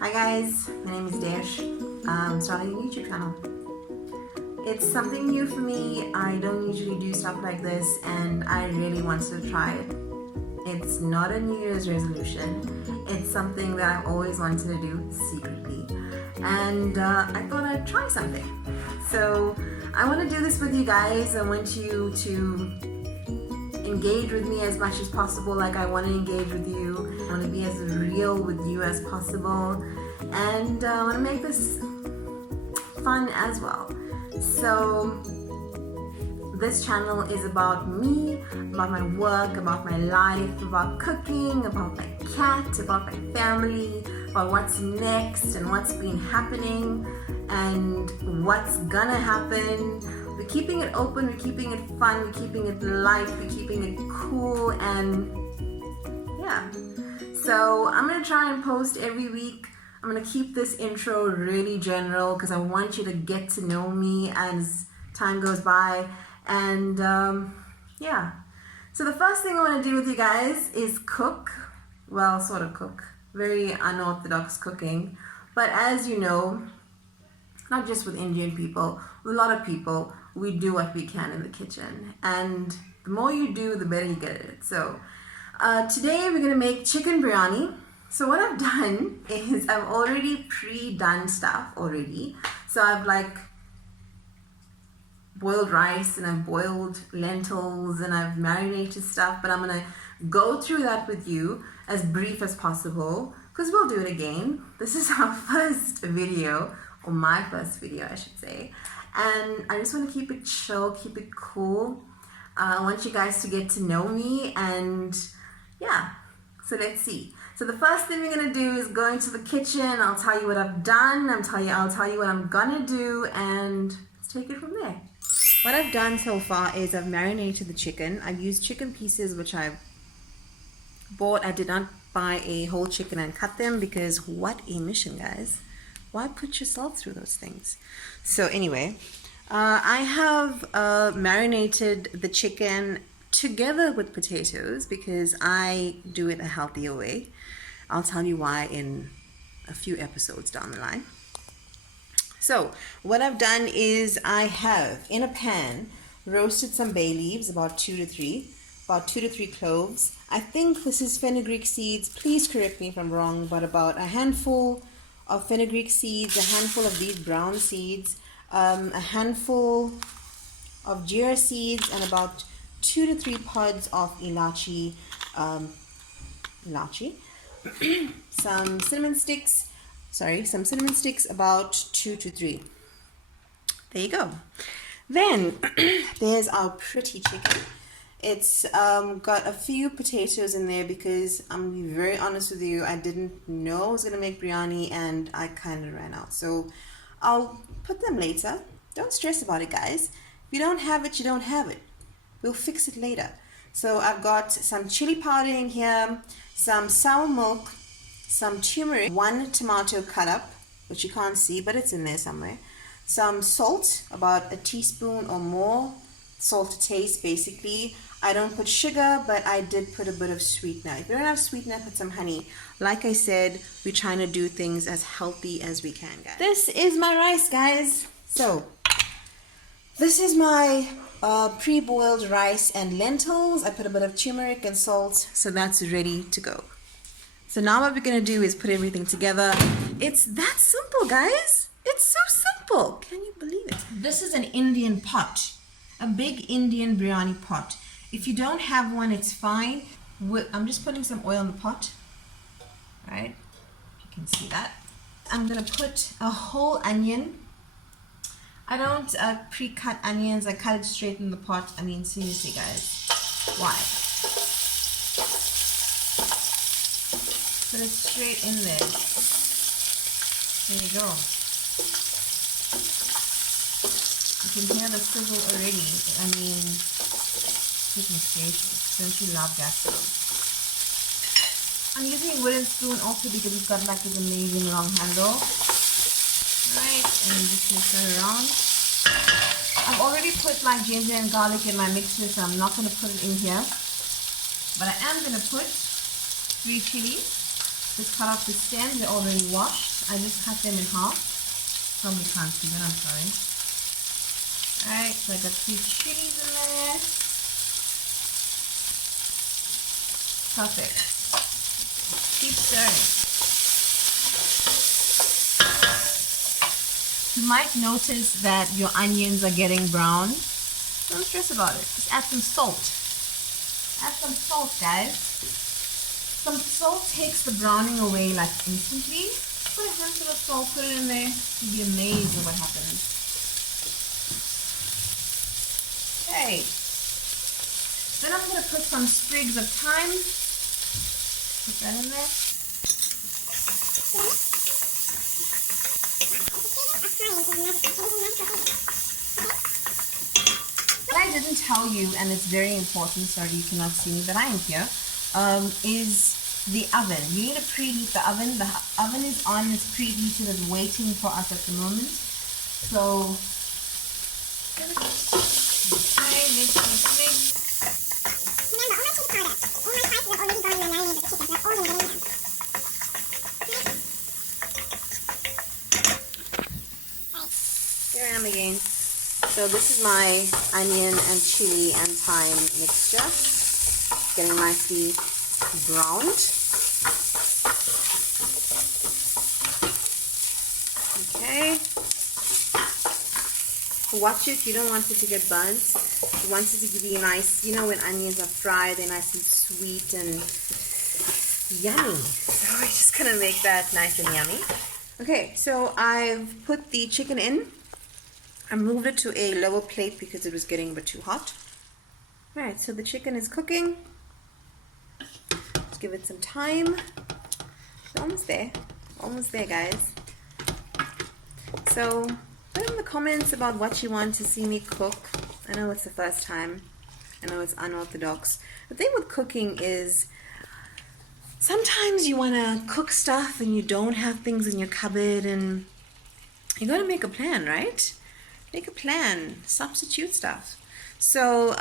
Hi guys, my name is Dash. I'm starting a YouTube channel. It's something new for me. I don't usually do stuff like this and I really wanted to try it. It's not a New Year's resolution. It's something that I've always wanted to do secretly. And I thought I'd try something. So I want to do this with you guys. I want you to engage with me as much as possible, like I want to engage with you. I want to be as real with you as possible, and I want to make this fun as well. So this channel is about me, about my work, about my life, about cooking, about my cat, about my family, about what's next and what's been happening and what's gonna happen. We're keeping it open, we're keeping it fun, we're keeping it light, we're keeping it cool, and yeah. So I'm gonna try and post every week. I'm gonna keep this intro really general because I want you to get to know me as time goes by. And yeah. So the first thing I want to do with you guys is cook. Well, sort of cook. Very unorthodox cooking. But as you know, not just with Indian people, with a lot of people, we do what we can in the kitchen. And the more you do, the better you get at it. So today we're going to make chicken biryani. So what I've done is I've already pre-done stuff already. So I've like boiled rice and I've boiled lentils and I've marinated stuff. But I'm going to go through that with you as brief as possible because we'll do it again. This is our first video, or my first video I should say, and I just want to keep it chill, keep it cool. I want you guys to get to know me, and yeah, so let's see. So the first thing we're gonna do is go into the kitchen. I'll tell you what I've done, I'll tell you what I'm gonna do, and let's take it from there. What I've done so far is I've marinated the chicken. I've used chicken pieces which I've bought. I did not buy a whole chicken and cut them because what a mission, guys. Why put yourself through those things? So anyway, I have marinated the chicken together with potatoes because I do it a healthier way. I'll tell you why in a few episodes down the line. So what I've done is I have in a pan roasted some bay leaves, about two to three cloves. I think this is fenugreek seeds. Please correct me if I'm wrong, but about a handful of fenugreek seeds, a handful of these brown seeds, a handful of jeera seeds, and about 2 to 3 pods of elachi, some cinnamon sticks, about 2 to 3. There you go. Then there's our pretty chicken. It's got a few potatoes in there because I'm going to be very honest with you, I didn't know I was going to make biryani and I kind of ran out. So I'll put them later. Don't stress about it, guys. If you don't have it, you don't have it. We'll fix it later. So I've got some chili powder in here, some sour milk, some turmeric, 1 tomato cut up, which you can't see, but it's in there somewhere. Some salt, about a teaspoon or more. Salt to taste, basically. I don't put sugar, but I did put a bit of sweetener. If you don't have sweetener, put some honey. Like I said, we're trying to do things as healthy as we can, guys. This is my rice, guys. So this is my pre-boiled rice and lentils. I put a bit of turmeric and salt, so that's ready to go. So now what we're gonna do is put everything together. It's that simple, guys. It's so simple. Can you believe it? This is an Indian pot. A big Indian biryani pot. If you don't have one, it's fine. I'm just putting some oil in the pot. Right? You can see that. I'm gonna put a whole onion. I don't pre-cut onions. I cut it straight in the pot. I mean, seriously, guys. Why? Put it straight in there. There you go. You can hear the sizzle already. I mean, goodness gracious, don't you love that sound? I'm using a wooden spoon also because it's got like this amazing long handle. Right, and just mix it around. I've already put my ginger and garlic in my mixer, so I'm not going to put it in here. But I am going to put 3 chillies. Just cut off the stems, they're already washed. I just cut them in half. Probably can't see that, I'm sorry. Alright, so I got 2 chilies in there. Perfect. Keep stirring. You might notice that your onions are getting brown. Don't stress about it. Just add some salt. Add some salt, guys. Some salt takes the browning away like instantly. Put a handful of salt, put it in there. You'll be amazed at what happens. Okay. Then I'm going to put some sprigs of thyme. Put that in there. What I didn't tell you, and it's very important, sorry you cannot see me, but I am here, is the oven. You need to preheat the oven. The oven is on, it's preheated, it's waiting for us at the moment. So, okay, mix. Remember, all my chili powder, all my spices have already gone in my marinated chicken, so that's all I'm getting in. Here I am again. So this is my onion and chili and thyme mixture. Getting nicely browned. Okay. Watch it, you don't want it to get burnt. You want it to be nice, you know when onions are fried, they're nice and sweet and yummy. So we're just gonna make that nice and yummy. Okay, so I've put the chicken in. I moved it to a lower plate because it was getting a bit too hot. Alright, so the chicken is cooking. Let's give it some time. It's almost there. Almost there, guys. So, put in the comments about what you want to see me cook. I know it's the first time. I know it's unorthodox. The thing with cooking is sometimes you want to cook stuff and you don't have things in your cupboard, and you got to make a plan, right? Make a plan, substitute stuff. So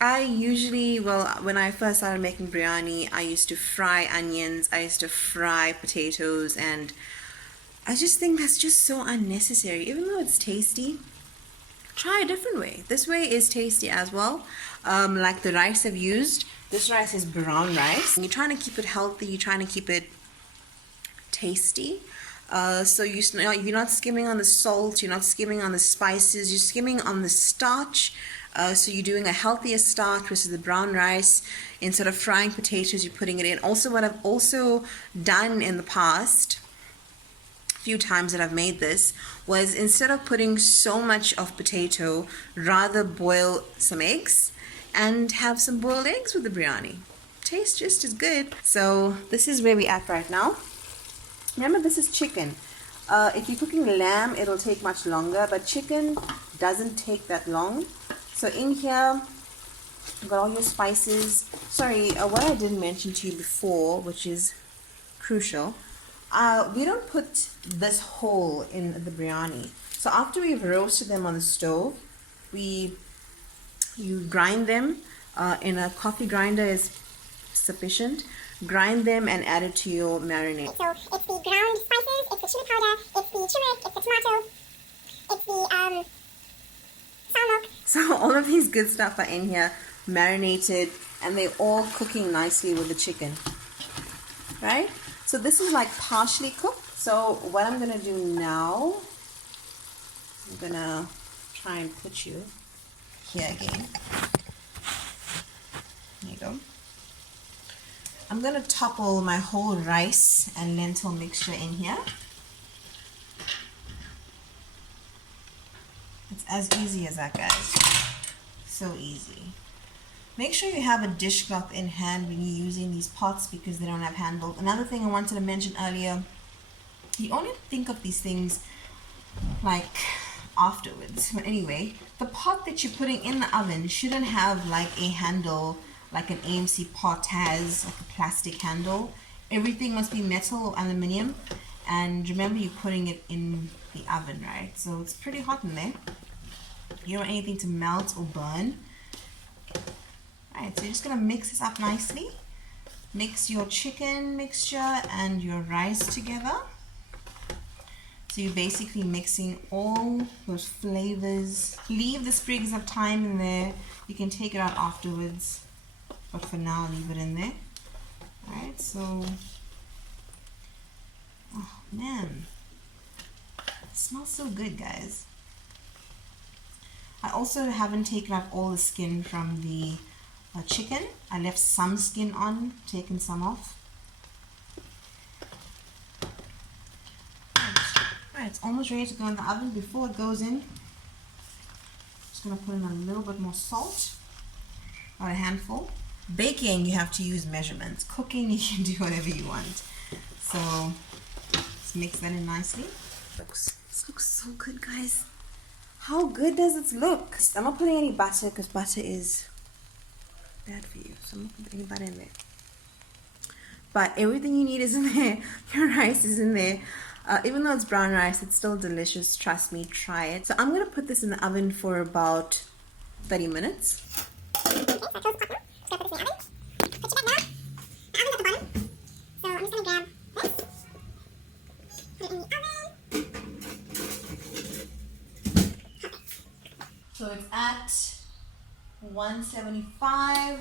I usually, well, when I first started making biryani, I used to fry onions, I used to fry potatoes, and I just think that's just so unnecessary. Even though it's tasty, try a different way. This way is tasty as well. Like the rice I've used, this rice is brown rice. And you're trying to keep it healthy, you're trying to keep it tasty. So you're not skimming on the salt, you're not skimming on the spices, you're skimming on the starch. So you're doing a healthier starch versus the brown rice. Instead of frying potatoes, you're putting it in. Also, what I've also done in the past, a few times that I've made this, was instead of putting so much of potato, rather boil some eggs and have some boiled eggs with the biryani. Tastes just as good. So this is where we're at right now. Remember, this is chicken. If you're cooking lamb, it'll take much longer, but chicken doesn't take that long. So in here, you've got all your spices. Sorry, what I didn't mention to you before, which is crucial, we don't put this whole in the biryani. So after we've roasted them on the stove, you grind them. In a coffee grinder is sufficient. Grind them and add it to your marinade. So it's the ground spices, it's the chili powder, it's the turmeric, it's the tomato, it's the sour milk. So all of these good stuff are in here, marinated, and they're all cooking nicely with the chicken. Right? So this is like partially cooked. So what I'm going to do now, I'm going to try and put you here again. There you go. I'm going to topple my whole rice and lentil mixture in here. It's as easy as that, guys. So easy. Make sure you have a dishcloth in hand when you're using these pots because they don't have handles. Another thing I wanted to mention earlier, you only think of these things like afterwards. But anyway, the pot that you're putting in the oven shouldn't have like a handle like an AMC pot has, like a plastic handle. Everything must be metal or aluminium. And remember, you're putting it in the oven, right? So it's pretty hot in there. You don't want anything to melt or burn. Alright, so you're just going to mix this up nicely. mix your chicken mixture and your rice together. So you're basically mixing all those flavors. Leave the sprigs of thyme in there. You can take it out afterwards, but for now leave it in there. Alright, so, oh man, it smells so good, guys. I also haven't taken out all the skin from the chicken. I left some skin on, taken some off. Alright, it's almost ready to go in the oven. Before it goes in, just going to put in a little bit more salt, about a handful. Baking, you have to use measurements. Cooking, you can do whatever you want. So, let's mix that in nicely. This looks so good, guys. How good does it look? I'm not putting any butter because butter is bad for you. So I'm not putting any butter in there. But everything you need is in there. Your rice is in there. Even though it's brown rice, it's still delicious. Trust me, try it. So I'm going to put this in the oven for about 30 minutes. Okay, so I close the pot now. Just gonna put this in the oven. Put your back now. The oven's at the bottom. So I'm just gonna grab this. Put it in the oven. So it's at 175.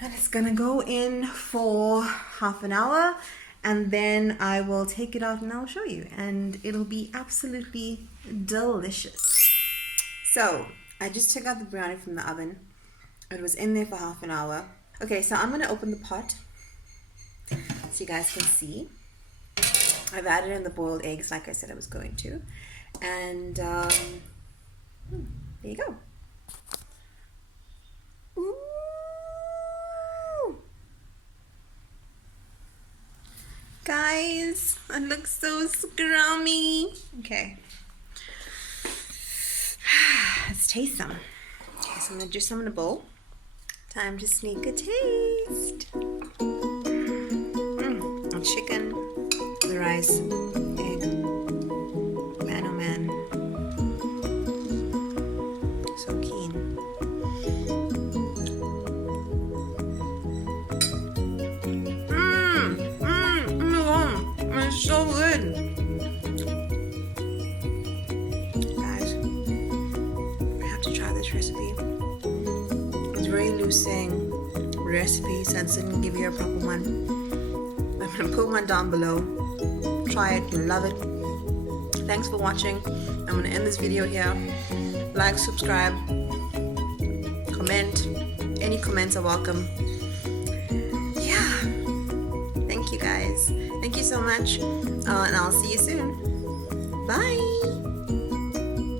And it's gonna go in for half an hour. And then I will take it out and I'll show you. And it'll be absolutely delicious. So I just took out the biryani from the oven. It was in there for half an hour. Okay, so I'm going to open the pot so you guys can see. I've added in the boiled eggs like I said I was going to. And there you go. Ooh. Guys, it looks so scrummy. Okay. Let's taste some. Okay, so I'm going to just some in a bowl. Time to sneak a taste. The chicken, the rice, egg. Man, oh man. So keen. It's so good. Guys, I have to try this recipe. It's very loose saying recipe since it didn't give you a proper one. I'm going to put one down below. Try it, you'll love it. Thanks for watching. I'm going to end this video here. Like, subscribe, comment. Any comments are welcome. Yeah. Thank you guys. Thank you so much. And I'll see you soon. Bye.